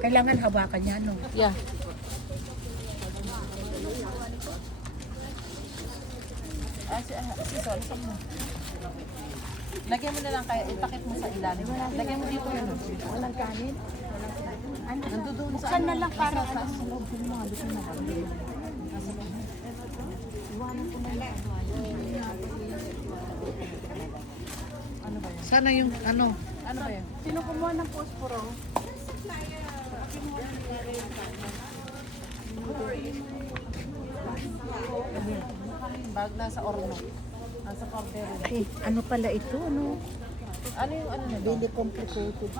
Kailangan hawakan niya, no? Yeah. Sol, saan mo? Lagyan mo na lang kaya, itakip mo sa ilalim. Lagyan mo dito yun. Walang kanin? Nandoon sa Saan na lang para sa loob ng mga dito na kami. Iwanan ko na lang. ano ba yun? Sana yung ano? Ano ba yun? Sino kumuha ng posporo? Bag nasa orno. Nasa cordero. Ay, ano pala ito? Ano? Ano yung ano na Really complicated.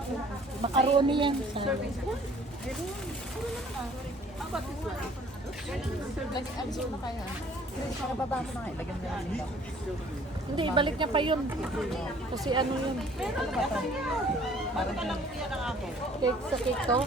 Macaroni yan. Absorb na kaya. Para baba mo na nga. Ilagyan mo lang dito. Hindi, ibalik niya pa yun. Kasi ano yun? Ano ba ito? Parang yun. Cake sa cake to?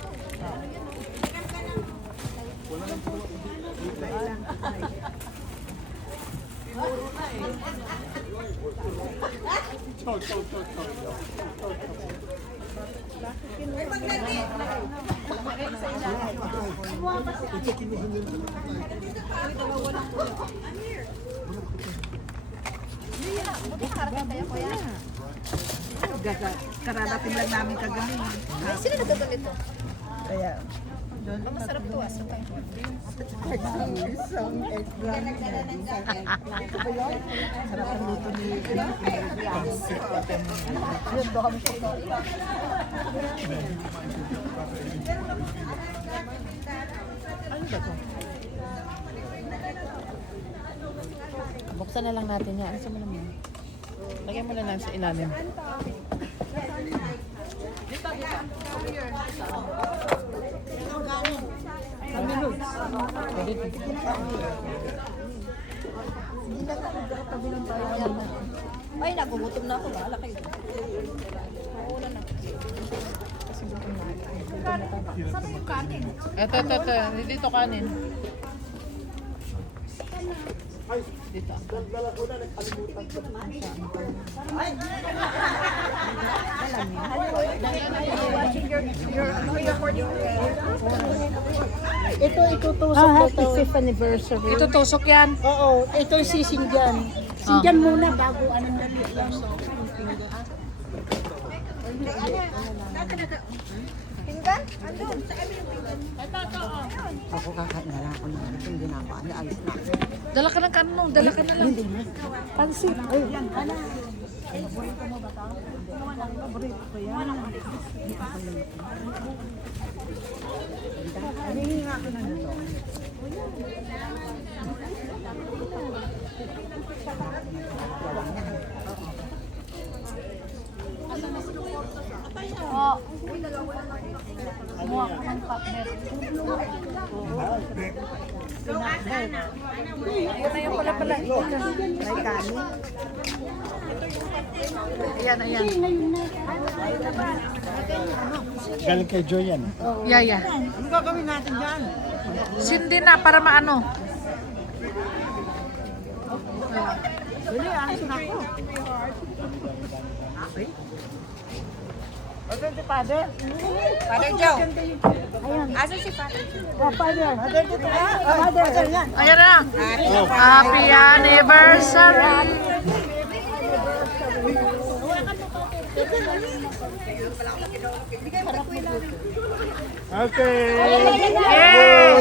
Kararating lang namin kagabi. Sino nagagalit to? Kaya, Masarap to. Aso tayo. isang egg blanc. Sarap ang luto ni Yun, baka mo siya. Ano ba to? Buksan na lang natin yan. Ano mo naman? Lagyan mo na lang sa ilalim. Ay, nagugutom na ako. Bahala kayo. Ito. Dito kanin. Dito. Ito, itutusok na ito. 5th anniversary. Ito tusok yan. Oo, ito yung sisinggan. Singgan muna bago anong dali lang. Pinggan? Andun. Sa kami yung pinggan. Ako kakain na lang ako na. Hindi na ako. Alis na. Dala ka ng kano. Dala ka na lang. Pansit. Ay, Oh. Kumuha ko ng partner. Ayun pala. may kanin. Ayan. Galing kay Joy yan. Yaya. Ano gagawin natin dyan? Sindi na para maano. Dali, alis na ako. Asan si Father? Father Joe. Asan si Father? Oh, Father. Father dito ka? Father, yan. Ayan na. Happy anniversary. Okay. Yay!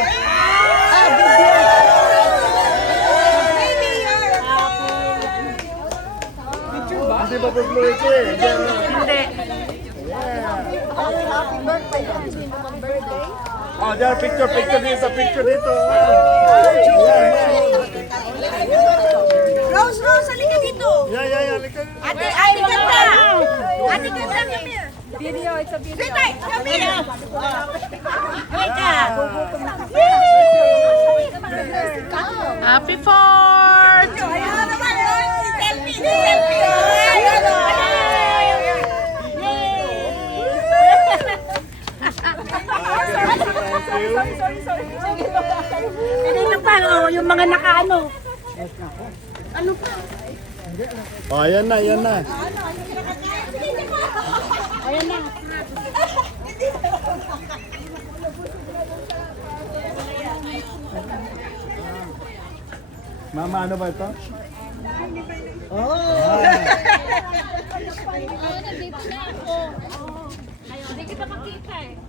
Hindi ba pag-play ko eh? Hindi. Happy birthday. Hindi naman birthday. Oh, there, picture dito. Rose, halika dito. Yeah. Likod. Ate ganda. Ate ganda, come here. Video, it's a video. Sit come here. Wait ka. Gugutom na kasi. Happy 4th! Ayan naman, selfie. Ayan, Sorry. Kanina pa, oh, yung mga nakaano. Ano pa? Oh, ayan na. Ayan na. Mama, ano ba ito? Nandito na ako. Ayun, hindi kita makita eh.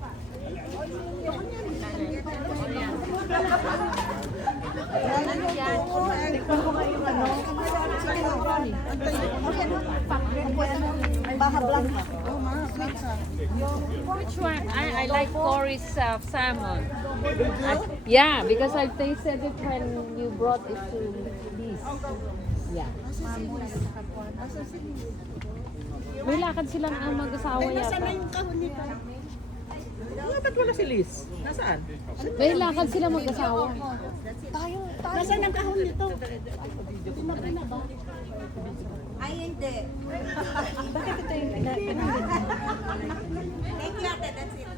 Which one? I like Corey's salmon. Yeah, because I tasted it when you brought it to this. Yeah. May lakad silang mag-asawa yata. Ba't wala si Liz? Nasaan? May lakad sila mag-asawa. Nasaan ang kahon nito? Ay, hindi. Thank you, ate. That's it.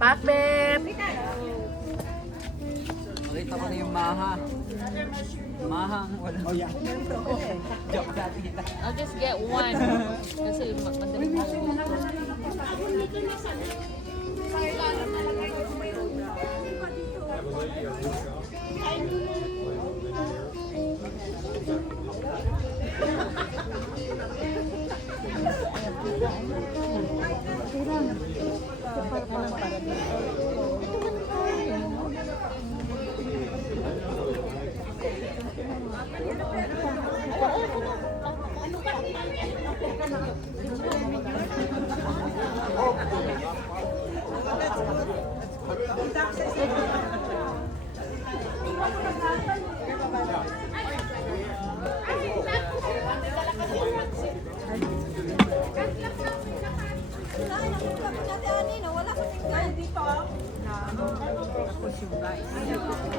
Pakbet! Nakita ko na yung maha. Mahang wala. Oh, yeah. Joke sa atin. I'll just get one. Kasi madali ko. Wala ko dito.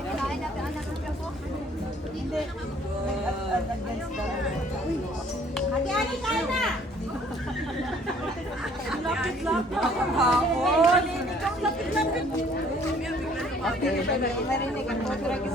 Kinain natin anak ko. Hindi. Ate Ani, kain na! Lapit-lapit. Ikaw lapit-lapit. Okay.